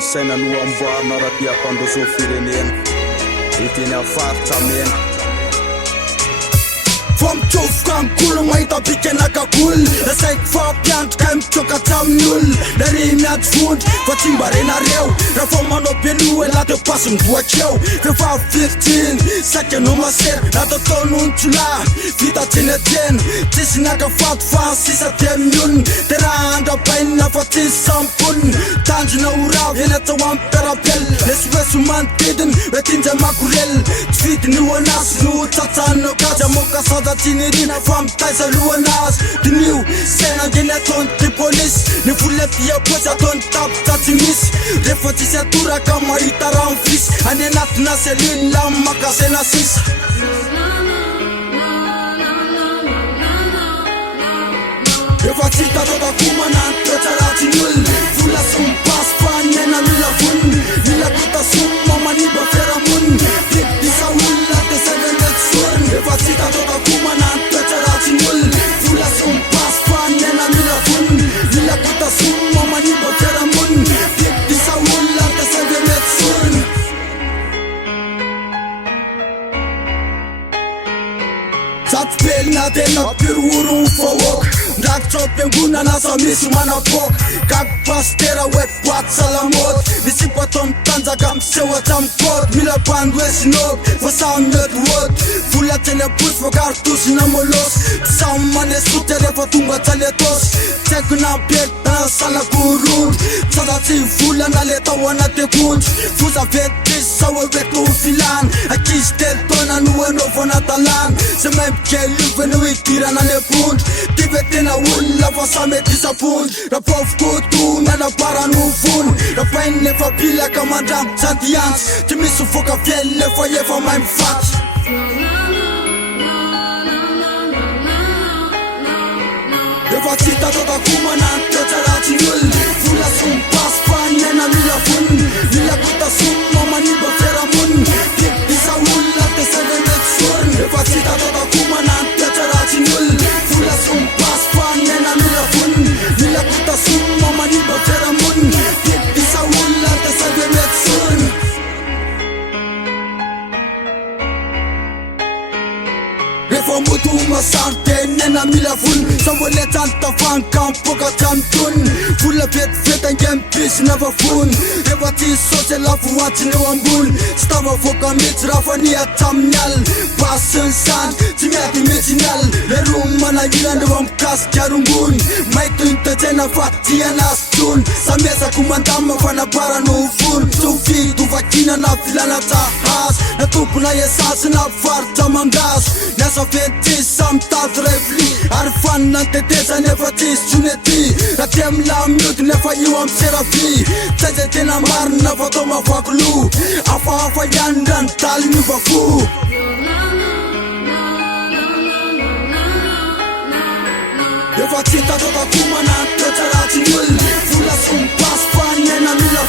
Isaina no amboarina raha tia mpandroso firenena eteny afaritra mena fa mitsofoka amikolo mahita bikanakakolo lasaiko fampiantroka mitsoka tramin'olo lary miady vondry fa tsy mba renareo raha fa manao beloha lato pasy mivoakeo vehivavy virtiny saky anao masera natataonontsolahy vita tseny atena tsisy niakafato fa sisa ty amin'ny olona de raha andrabainina fa tsisy samponina tanjona oravo eny atsao ampitarapel lesoeso manodidiny hoe tinjay makorel tsy vidiny hoanazy no tsatsanina kaja moka sada tsy nirina fa mitaiza lohanazy dinio sainangeny ataony ty polisy ny vola tia-potsy ataony tapitra tsy misy rehefa tsisy atoraka mahita raha mifisy any anatina selila makasena sisa rehefa tsy hitatotako manano toetra ratsy ny olona vola sy mipasy fa nyaina mila voniny mila kota soma maniba fiaramoniny bibisa olona de saganety soriny rehefa tsy hitatotako manano toetra ratsy ny olona vola sy mipasy fa nyaina mila voniny mila kota soma maniba fiaramoniny bibisa olona de saganety soriny zato pelina tena pirooro mifahoaka ndrakitra am-piangonana sa misy manapoka kako pastera hoe boaty salamody misipo atao mitanjaka miseho atramikody mila bandoesinoky fa samy mety hody vola tseny aposy fa kartosina molosy samy manesoty rehefa tonga tsaletosy tsaiko nampieko nasalakorondo tsada tsy volana le tao anatekondry fozavety sa hoe veto filana akizy telo taona no anaovana talana za mahay mikelyovany hoe idirana ny apondry ty ve tena olona fa sa mety isapondry rapavokoto nanabarano vony rapainy nefa pilaka mandrambo jandiantsy tsy misy voka fiely nefa efa mahay mifaty rehefa tsy hitatotako manano toetra ratsy ny olona vola sy mipasy fa nyaina mila voniny mila kota soma maniba fiaramoniny bibisa olona de saganety soriny rehefa tsy hitatotako manano toetra ratsy ny olona vola sy mipasy fa nyaina mila voniny mila kota soma maniba fiaramoniny bibisa olona de saganety soriny rehefa moto masaro de nyaina mila voniny samboletany tafanka mipoka hatramitony vola vetivety angempisina fa fony rehefa tsy sosy lavoatsiny eo ambony tsy tavavoaka mihitsy raha fa nihatramin'ny alina basy sy ny sandry tsy miady mihitsy ny alina le romy manahirany rehefa mikasika rongony maito nitetsena fa tianazy tony samezako mandama fanabarano vony sovidy ovakina na vilana tsahazo na tompona esasy na faritra mangazo niasa vetisy samitady revli ary fanina niteteza nefa tsisy tronety raha tia milamioty nefa io amy serafi tsaizay tena marina fa tao mavakolo hafahafa ihany rany daly miovako rehefa tsy hitatotako manano toetra ratsy ny olona vola sy mipasy fa nyaina mila